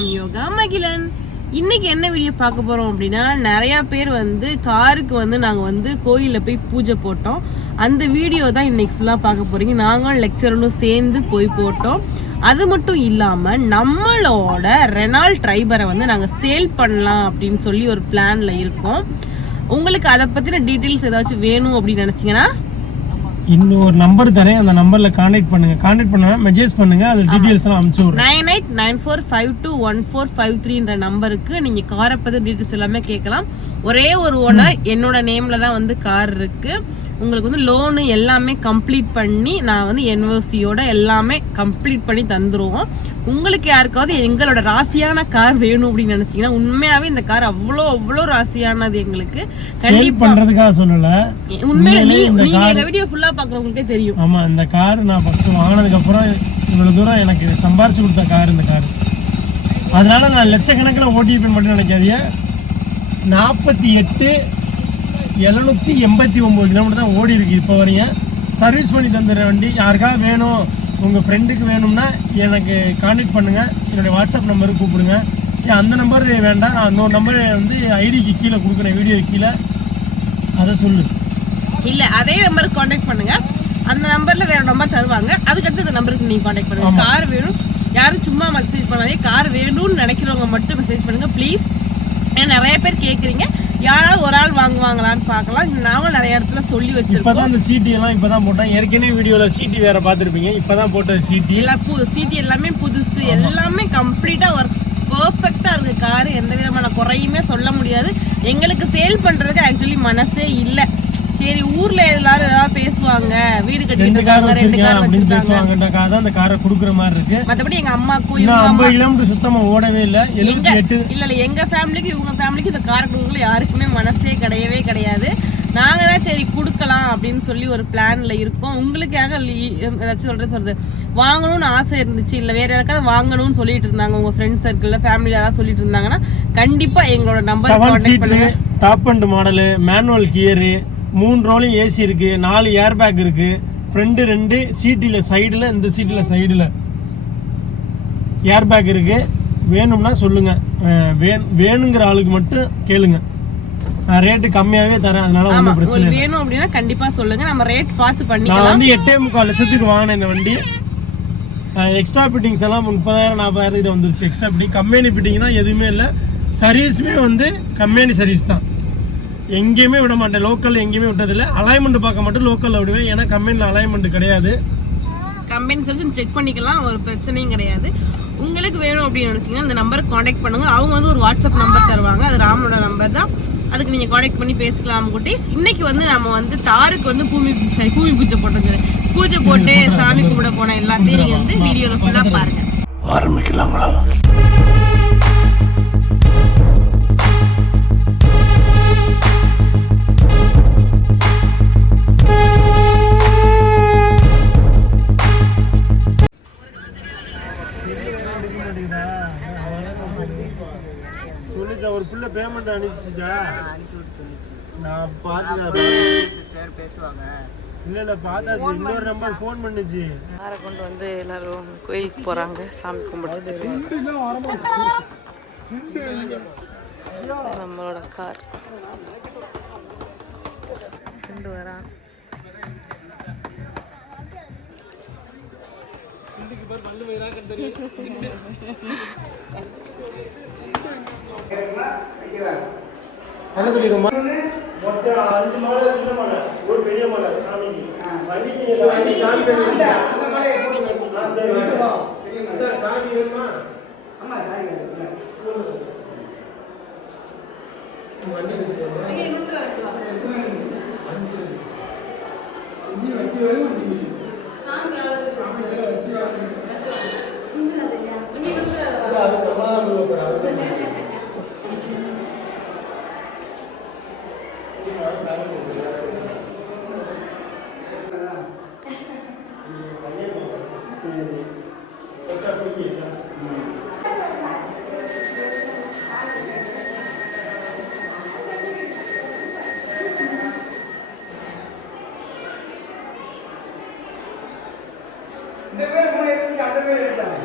From yoga Magizhan. இன்னைக்கு என்ன video பார்க்க போறோம் அப்படின்னா, நிறைய பேர் காருக்கு நாங்க கோயிலில் போய் பூஜை போட்டோம். அந்த வீடியோ தான் இன்னைக்கு ஃபுல்லாக பார்க்க போறீங்க. நாங்களும் லெக்சரரும் சேர்ந்து போய் போட்டோம். அது மட்டும் இல்லாம நம்மளோட ரெனால்ட் ட்ரைபரை நாங்க சேல் பண்ணலாம் அப்படின்னு சொல்லி ஒரு பிளான்ல இருக்கோம். உங்களுக்கு அதை பத்தின டீட்டெயில்ஸ் ஏதாச்சும் வேணும் அப்படின்னு நினைச்சீங்கன்னா இன்னும் ஒரு நம்பர் தரேன், அந்த நம்பர்ல கான்டாக்ட் பண்ணுங்க. கான்டாக்ட் பண்ணா மெசேஜ் பண்ணுங்க, அது டீடைல்ஸ் எல்லாம் அனுப்பிச்சு விடுறேன். 9894521453ன்ற நம்பருக்கு நீங்க காரை பத்தி டீடைல்ஸ் எல்லாமே கேட்கலாம். ஒரே ஒரு ஓனர் என்னோட நேம்ல தான் கார் இருக்கு. உங்களுக்கு லோனு எல்லாமே கம்ப்ளீட் பண்ணி நான் என்ஓசியோட எல்லாமே கம்ப்ளீட் பண்ணி தந்துருவோம். உங்களுக்கு யாருக்காவது எங்களோட ராசியான கார் வேணும் அப்படின்னு நினைச்சீங்கன்னா, உண்மையாவே இந்த கார் அவ்வளோ ராசியானது எங்களுக்கு. கண்டிப்பா பண்றதுக்காக சொல்லல, உண்மையிலே நீங்க எங்க வீடியோ ஃபுல்லா பாக்குறவங்களுக்கே தெரியும். ஆமா, இந்த கார் நான் ஃபர்ஸ்ட் வாங்கினதுக்கு அப்புறம் இவ்வளவு தூரம் எனக்கு சம்பாரிச்சு கொடுத்த கார் இந்த கார். அதனால நான் லட்சக்கணக்கில் ஓட்டிப்பேன் மட்டும் நினைக்காதீங்க. 48,789 கிலோமீட்டர் தான் ஓடி இருக்கு இப்போ வரீங்க. சர்வீஸ் பண்ணி தந்துடுற வண்டி. யாருக்காவது வேணும், உங்கள் ஃப்ரெண்டுக்கு வேணும்னா எனக்கு கான்டாக்ட் பண்ணுங்கள். என்னுடைய வாட்ஸ்அப் நம்பருக்கு கூப்பிடுங்க. அந்த நம்பர் வேண்டாம், நான் இன்னொரு நம்பர் ஐடிக்கு கீழே கொடுக்குறேன், வீடியோ கீழே. அதை சொல்லு. இல்லை, அதே நம்பருக்கு கான்டாக்ட் பண்ணுங்க. அந்த நம்பரில் வேறு நம்பர் தருவாங்க. அதுக்கடுத்து இந்த நம்பருக்கு நீங்கள் கான்டாக்ட் பண்ணுங்க. கார் வேணும், யாரும் சும்மா மெசேஜ் பண்ணாதே. கார் வேணும்னு நினைக்கிறவங்க மட்டும் மெசேஜ் பண்ணுங்கள் ப்ளீஸ். ஏன்னா நிறைய பேர் கேட்குறீங்க, யாராவது ஒரு ஆள் வாங்குவாங்களான்னு பார்க்கலாம். நாங்களும் நிறைய இடத்துல சொல்லி வச்சிருக்கோம். இப்பதான் அந்த சிடி எல்லாம் இப்பதான் போட்டேன். ஏற்கனவே வீடியோல சிடி வேற பார்த்துருப்பீங்க. இப்பதான் போட்ட சிடி எல்லாம் சிடி எல்லாமே புதுசு, எல்லாமே கம்ப்ளீட்டா ஒர்க் பெர்ஃபெக்டா இருக்கு. காரு எந்த விதமான குறையுமே சொல்ல முடியாது. எங்களுக்கு சேல் பண்றதுக்கு ஆக்சுவலி மனசே இல்லை. சரி, ஊர்ல எல்லாரும் ஏதாவது பேசுவாங்க, வீடு கட்டிட்டு இருக்காங்க, 2 கார் வச்சிருக்காங்க, அந்த காரை குடுக்குற மாதிரி இருக்கு. மத்தபடி எங்க அம்மாக்கும் 50 கிலோமீட்டர் சுத்தமா ஓடவே இல்லை. இல்ல எங்க ஃபேமிலிக்கு இவங்க ஃபேமிலிக்கு இந்த காரை கொடுக்கல யாருக்குமே மனசே கிடையாது. நாங்க தான் சரி கொடுக்கலாம் அப்படின்னு சொல்லி ஒரு பிளான்ல இருக்கோம். உங்களுக்கு ஏதாச்சும் சொல்றது வாங்கணும்னு ஆசை இருந்துச்சு, இல்ல வேற யாருக்காவது வாங்கணும்னு சொல்லிட்டு இருந்தாங்க, உங்க ஃப்ரெண்ட் சர்க்கிள்ல ஃபேமிலி யாராவது சொல்லிட்டு இருந்தாங்கன்னா கண்டிப்பா எங்களோட நம்பர் கான்டாக்ட் பண்ணுங்க. Top and model, manual gear, 3 ரோலையும் ஏசி இருக்கு, 4 ஏர் பேக் இருக்கு, ஃப்ரண்ட் 2 சீட்டில் சைடில், இந்த சீட்டில் சைடில் ஏர் பேக் இருக்கு. வேணும்னா சொல்லுங்க, வேணுங்கிற ஆளுக்கு மட்டும் கேளுங்க. நான் ரேட்டு கம்மியாவே தரேன், அதனால ஒன்றும் பிரச்சனை இல்லை. வேணும் அப்படின்னா கண்டிப்பா சொல்லுங்க, நம்ம ரேட் பார்த்து பண்ணிக்கலாம். நான் 8.25 லட்சத்துக்கு வாங்கினேன் இந்த வண்டி. எக்ஸ்ட்ரா ஃபிட்டிங்ஸ் எல்லாம் 30,000 40,000 வந்துருச்சு. எக்ஸ்ட்ரா ஃபிட்டிங், கம்பெனி ஃபிட்டிங் தான், எதுவுமே இல்லை. சர்வீஸுமே கம்பெனி சர்வீஸ் தான். எங்கேயுமே விட மாட்டேன், லோக்கல் எங்கேயுமே விட்டதில்லை. அலைன்மெண்ட் பார்க்க மட்டும் லோக்கலில் விடுவேன், ஏன்னா கம்பெனியில் அலைன்மெண்ட் கிடையாது. கம்பெனி சர்வீஸ் செக் பண்ணிக்கலாம், ஒரு பிரச்சனையும் கிடையாது. உங்களுக்கு வேணும் அப்படின்னு நினச்சிங்கன்னா இந்த நம்பருக்கு காண்டாக்ட் பண்ணுங்க. அவங்க ஒரு வாட்ஸ்அப் நம்பர் தருவாங்க, அது ராமோட நம்பர் தான். அதுக்கு நீங்கள் காண்டாக்ட் பண்ணி பேசிக்கலாம் குட்டீஸ். இன்னைக்கு நம்ம தாருக்கு பூமி பூஜை போட்டது, பூஜை போட்டு சாமி கும்பிட போன எல்லாத்தையும் நீங்கள் வீடியோவில் ஃபுல்லாக பாருங்க. ஆரம்பிக்கலாங்களா? ஒரு புள்ள பேமெண்ட் அனுப்பிச்சுச்சா? நான் பார்த்தேன் சிஸ்டர் பேசுவாங்க. இல்ல பார்த்தாச்சு, இன்னொரு நம்பர் ஃபோன் பண்ணுச்சு. காரை கொண்டு எல்லாரும் கோயிலுக்கு போறாங்க சாமி கும்பிடுறதுக்கு. நம்மளோட கார் சென்று வரான். மொத்தம் 5 மாலை, சின்ன மாலை, ஒரு பெரிய மாலை சாமிக்கு. சாமி வேணுமா? வண்டி இந்த பேர் எடுத்து அந்த பேர் எடுத்தாங்க.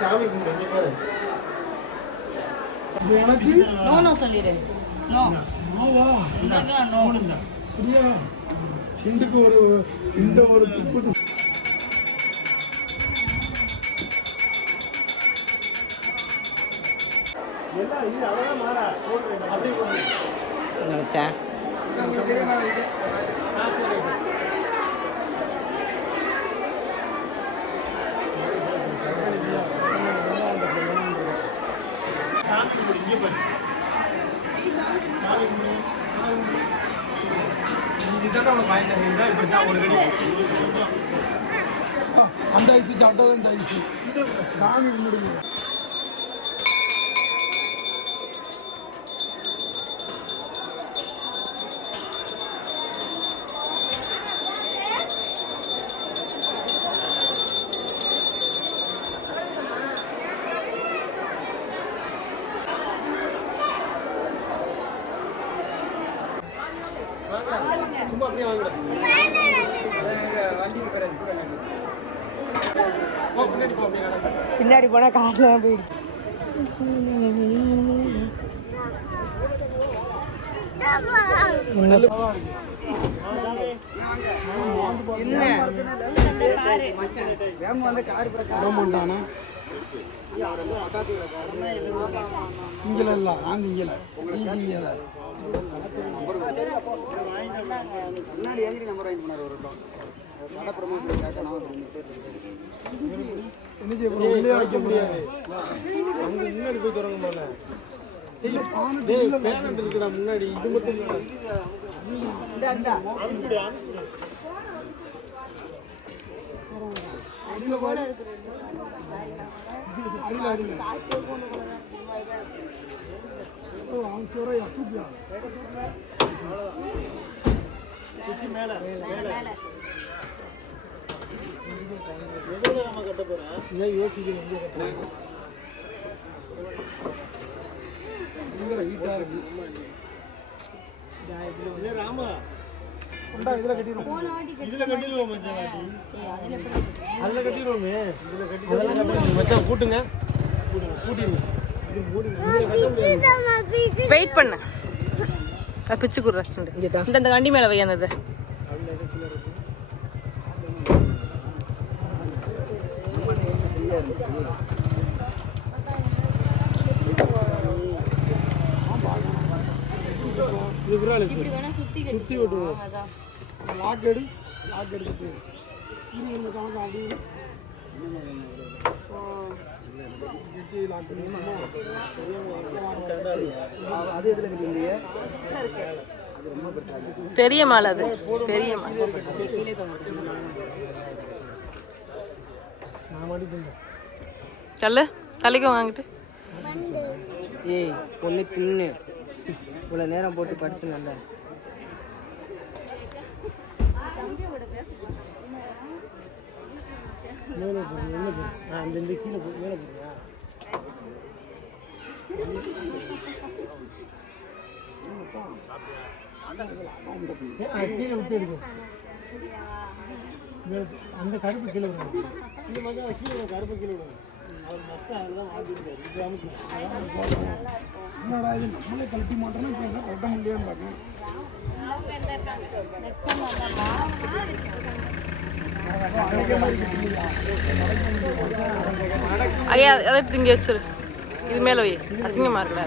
சாமி கும்பிட்டு எனக்கு நோ நோ சொல்லிடு நோ நோவா நோ அப்படியா சிண்டுக்கு ஒரு துப்பு வச்சா அந்த ஐசி சாப்பிட்டது இந்த ஐசி சாமி கும்பிடுங்க சும்மா அப்படியே வாங்க பின்னாடி போனா கார்ல போயிருக்கு இங்கல இல்ல நான் இங்கல இங்கல முன்னாடி ஏங்கி நம்பர் வாங்கி போனார் ஒரு கடை ப்ரமோஷன் கேட்கணும் என்ன செய்ய போறோம் உள்ளே வைக்க முடியாது அங்க முன்னாடி போய் தொடங்க போல இல்ல பானை டேய் பேனட் இருக்குடா முன்னாடி இது மட்டும் அடியில அடியில ஓ அவன் சோறையா தூக்கியா மேல எதுல நம்ம கட்ட போறோம் ஏன் யோசிக்கிறீங்க பயங்கர ஹீட்டா இருக்கு ராமா கொண்டா இதுல கட்டிடுவோம் இதுல கட்டிடுவோம் மச்சான் அதுல கட்டிடுவோமே இதுல கட்டி மச்சான் கூட்டுங்க கூட்டிடுங்க வெயிட் பண்ணு பிச்சு குடுறேன் இந்த வண்டி மேல வை அந்த சுத்தி விட்டுருவோம் லாக் எடுத்துட்டு இந்த கணக்கு அப்படி அது எதில் கட்டிங்க அது ரொம்ப பெருசாக பெரிய மாலை அது பெரிய மாலை கல்லு தலைக்கு வாங்கிட்டு ஏய் பொண்ணு தின்னு இவ்வளோ நேரம் போட்டு படுத்துங்கல்ல மேலே அந்த கீழே மேலே போடுறியா கீழே விட்டு எடுக்கும் அந்த கருப்பு கீழே விடுங்க இந்த மாதிரி கீழே கருப்பு கீழே விடுங்க அவர் மச்சான் அதெல்லாம் வாங்கிருக்காரு இது அமுக்கு என்னடா இது நம்மளே கழட்டி மாட்டோம்னா இப்போ என்ன கழட்ட முடியாதுன்னு பார்க்கணும் ஐயா அதை திங்க வச்சிரு இது மேல வை அசிங்கமா இருக்குல்ல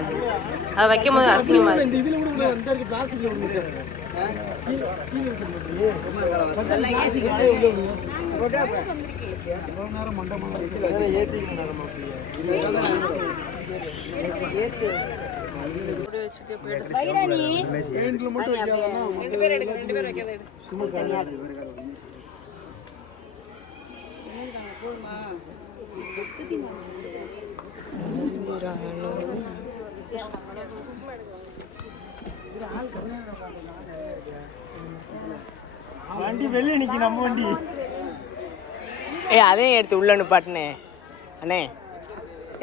அதை வைக்கும் போது அசிங்கமா இருக்கு இதுல கூட அந்த பிளாஸ்டிக்ல விடுங்க நேரம் மண்டபம் வச்சுட்டு போயிடு பெயிண்ட்ல மட்டும் வைக்காதன்னா ரெண்டு பேர் வைக்காத வண்டி வெளியே நிற்கி நம்ம வண்டி. ஏய் அதையும் எடுத்து உள்ள நிப்பாட்டுனே அண்ணே,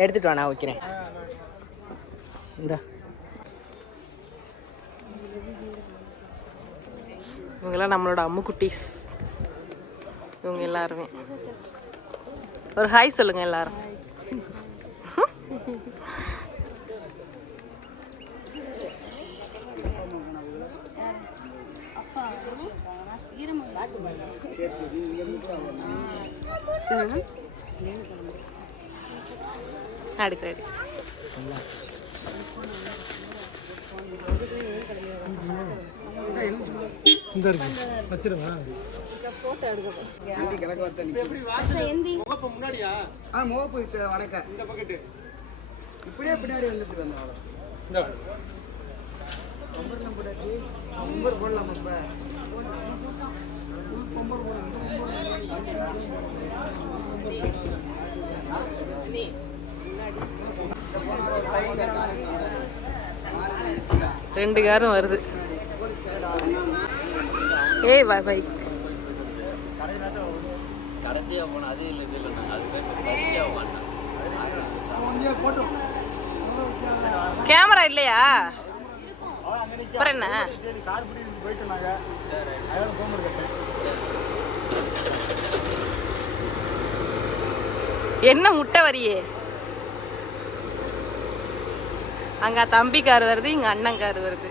எடுத்துட்டு வா, நான் வைக்கிறேன். இந்தா இவங்கெல்லாம் நம்மளோட அம்மு குட்டீஸ். இவங்க எல்லாருமே ஒரு ஹாய் சொல்லுங்க எல்லாரும். அடுக்கிறேன். இந்த இருக்கு வச்சிருவா. வண்டி கிழக்கு வத்த முன்னாடியா முகப்பு வடக்க இந்த பக்கெட்டு இப்படியே பின்னாடி வந்துட்டு வந்தோம். இந்த நம்பர் போடலாம் இப்ப. ரெண்டு காரும் வருது. ஏய் வை வை. கடைசியா போன அது இல்லை இது இல்லை அது கேமரா இல்லையா? அப்புறம் என்ன? என்ன முட்டை வரியே? அங்க தம்பி கார் வருது, இங்க அண்ணன் கார் வருது.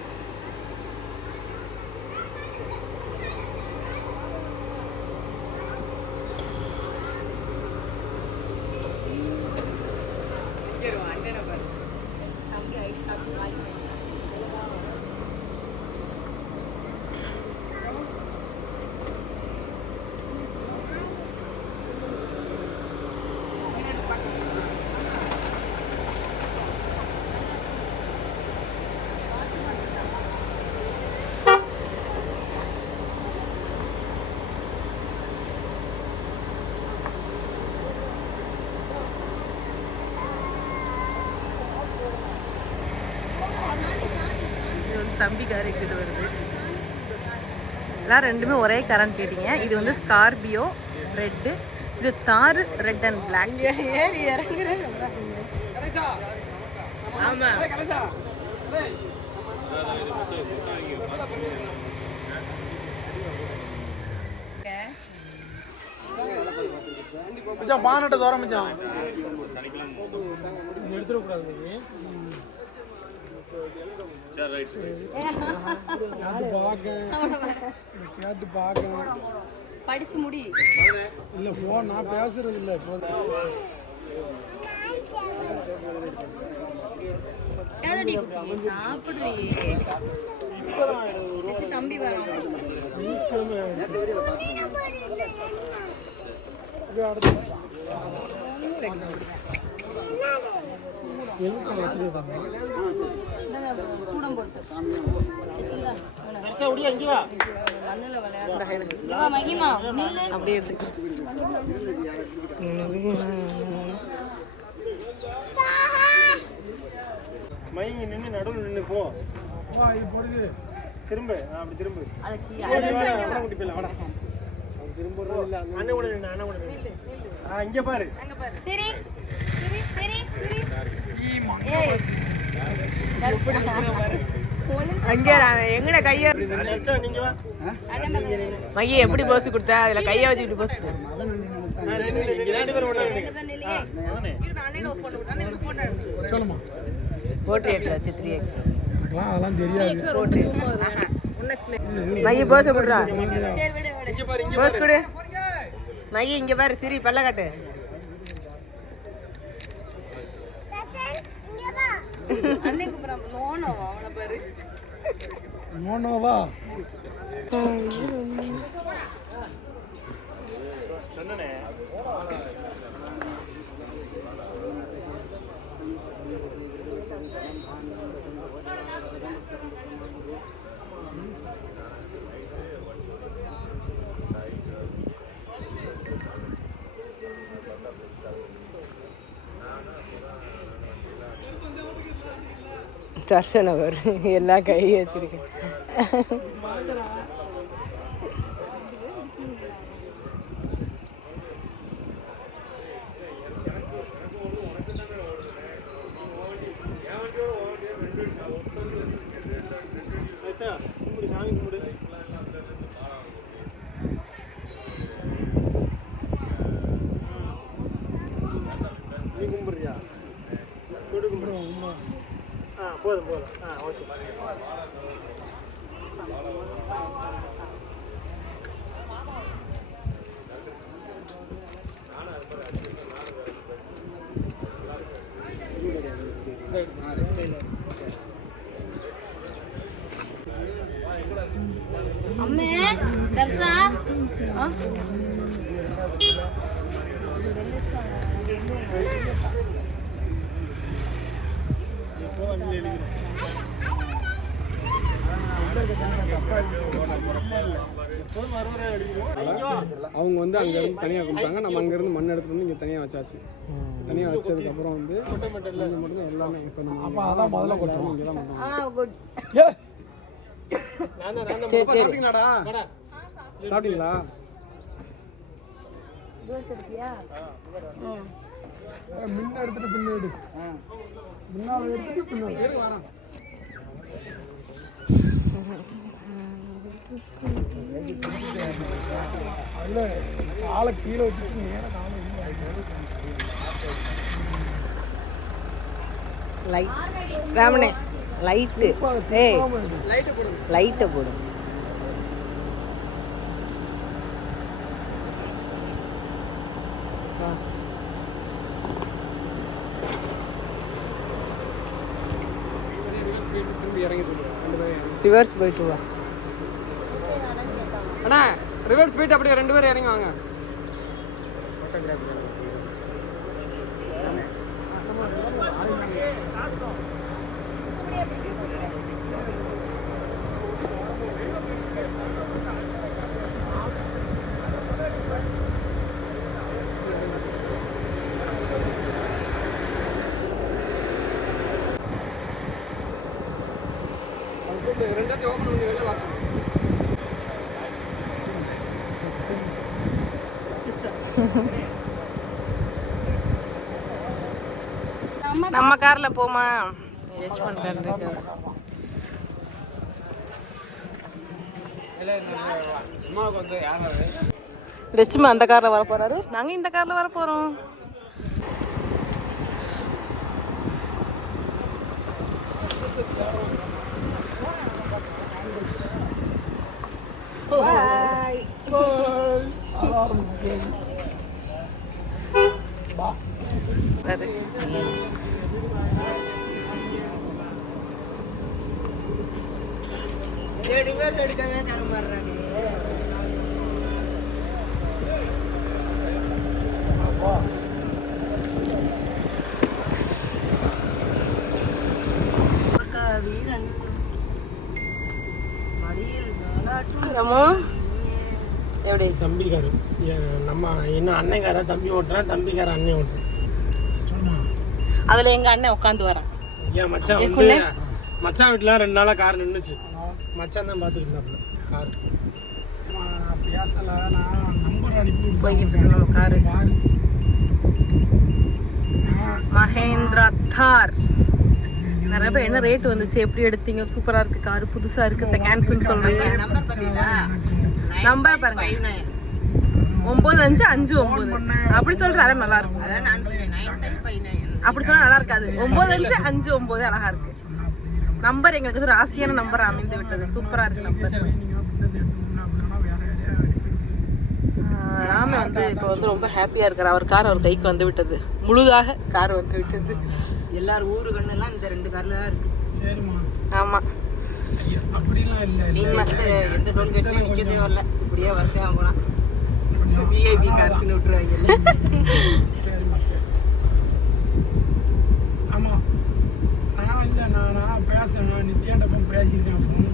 தம்பி கார் எங்கிட்டு வருது. எல்லாம் ரெண்டுமே ஒரே கரண்ட் கேட்டீங்க. இது வந்து ஸ்கார்பியோ ரெட்டு, இது தார் ரெட் அண்ட் பிளாக். ஏறி இறங்குறேன். ஆமா மச்சான் பானட்ட தோற மச்சான் எடுத்துடக்கூடாது. கேட்டு பார்க்க படிச்சு முடி. இல்ல போன் நான் பேசுறது இல்ல. சாப்பிடுறியே தம்பி வரும். சூடம் போட்டு மகிமா அப்படியே இருக்கு. மைங்க நின்று நடுவில் நின்று போ. போடுது திரும்ப அப்படி திரும்ப. குட்டி போயிடலாம் வாடா. திரும்ப அண்ணன் கூட நின்று அண்ணன் கூட நின்று. இங்கே பாரு. சரி சரி சரி அங்கே எங்கட கைய நீங்க வா. மைய எப்படி போஸ் கொடுத்த? அதுல கைய வச்சுக்கிட்டு போஸ் சொல்லுமா போட்டு ஏற்றாச்சு 3x. அதெல்லாம் தெரியாது. மைய போஸ் கொடுறா. போஸ் கொடு மைய. இங்க பாரு சிரி பல்ல காட்டு. அன்னைக்கு அப்புறம் நோனோ அவனை பாரு. நோனோவா சொன்னனே. தர்ஷனம் வரும் எல்லாம் கை வச்சிருக்கேன். சாமி கும்பிடு. நீ கும்பிடுறியா? கும்பிடுவோம். போதும் ஓகே. அம்மே தர்சா அவங்க வந்து அங்கேருந்து தனியாக கும்பிட்டாங்க. நம்ம அங்கேருந்து மண் எடுத்துட்டு வந்து இங்கே தனியாக வச்சாச்சு. தனியாக வச்சதுக்கப்புறம் வந்து மட்டும் எல்லாமே இப்போ நம்ம அதான் முதல்ல கொட்டுவோம். இங்கே தான் பண்ணுவோம். சாப்பிட்டீங்களாடா? சாப்பிட்டீங்களா? முன்ன எடுத்துட்டு பின்னாடி முன்னால் எடுத்துட்டு பின்னாடி வரேன். அதில் காலை கீழே வச்சுட்டு நேரம் காலை லைட் ராமனே லைட்டு ஏய் லைட்டை போடு. ரிவர்ஸ் போயிட்டு வா. அண்ணா ரிவர்ஸ் போயிட்டு அப்படியே 2 பேரும் இறங்கி வாங்க. ரெண்டாச்சும் ஓப்பன் பண்ணி வெளில வாசல். நம்ம கார்ல போமா? லட்சுமி அந்த கார்ல வர போறாரு, நாங்க இந்த கார்ல வர போறோம். பாய். எப்படி தம்பிக்காரு நம்ம என்ன அண்ணன்கார தம்பி ஓட்டுறேன், தம்பிக்கார அண்ணன் ஓட்டுறேன். அதுல எங்க அண்ணன் உட்காந்து வரான். ஏன் மச்சான் வந்து மச்சான் வீட்டுல 2 நாளா கார் நின்றுச்சு. மச்சான் தான் பார்த்துட்டு இருந்தாப்புல கார். நான் பேசல, நான் நம்பர் அனுப்பி போய்கிட்டு இருக்கு நம்ம காரு. மஹேந்திரா தார். நிறைய பேர் என்ன ரேட் வந்துச்சு, எப்படி எடுத்தீங்க, சூப்பரா இருக்கு காரு, புதுசா இருக்கு, செகண்ட்ஸ்னு சொல்றீங்க. நம்பர் பாருங்க 9559 அப்படி சொல்ற. அதான் நல்லா இருக்கும். அப்படி சொன்னா நல்லா இருக்காது. 9559 அழகா இருக்கு. நம்பர் எங்களுக்கு வந்து ராசியான நம்பர் அமைந்து விட்டது. சூப்பரா இருக்கு நம்பர். ராம வந்து இப்போ வந்து ரொம்ப ஹாப்பியா இருக்காரு. அவர் கார் அவர் கைக்கு வந்து விட்டது. முழுதாக கார் வந்து விட்டது. எல்லாரும் ஊரு கண்ணெல்லாம் இந்த 2 கார்ல தான் இருக்கு. சரிம்மா. ஆமா அப்படிலாம் இல்லை. நீங்க வந்து எந்த டோல் கேட்லயும் நிக்கதே வரல. இப்படியே வரிசையா போனா விஐபி கார்ஸ்னு விட்டுருவாங்க. சரிம்மா சரி. ஆமாம் நான் இல்லை நான் பேசுகிறேன். நித்யாட்டப்பம் பேசியிருக்கேன்.